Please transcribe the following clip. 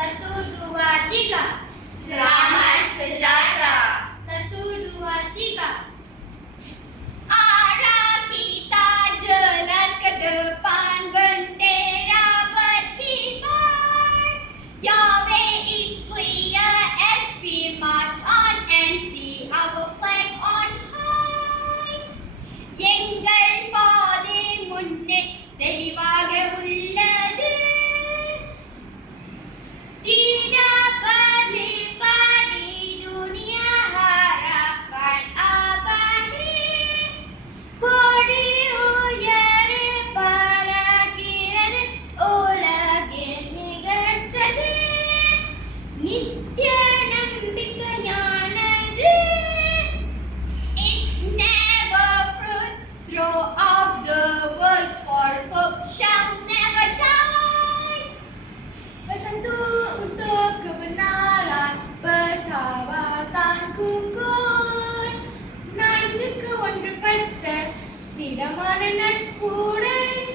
Satu, dua, tiga. Selamat sejahtera. Satu, dua, tiga. Arah kita jelas ke depan, bendera berkibar. Your way is clear as we march on and see our flag on high. எங்கள் பாதை முன்னே தெளிவாக உள்ளது. Tidak berlipat di dunia harapan abadi. கொடி உயர பறக்கிறது உலகில் நிகழ்கிறது. நித்திய நம்பிக்கையானது. It's never fruit throughout the world, for hope shall never die. Bersatu untuk kebenaran, persahabatan kukuh. நாய்க்கு ஒன்றுபட்ட திடமான நட்புடன்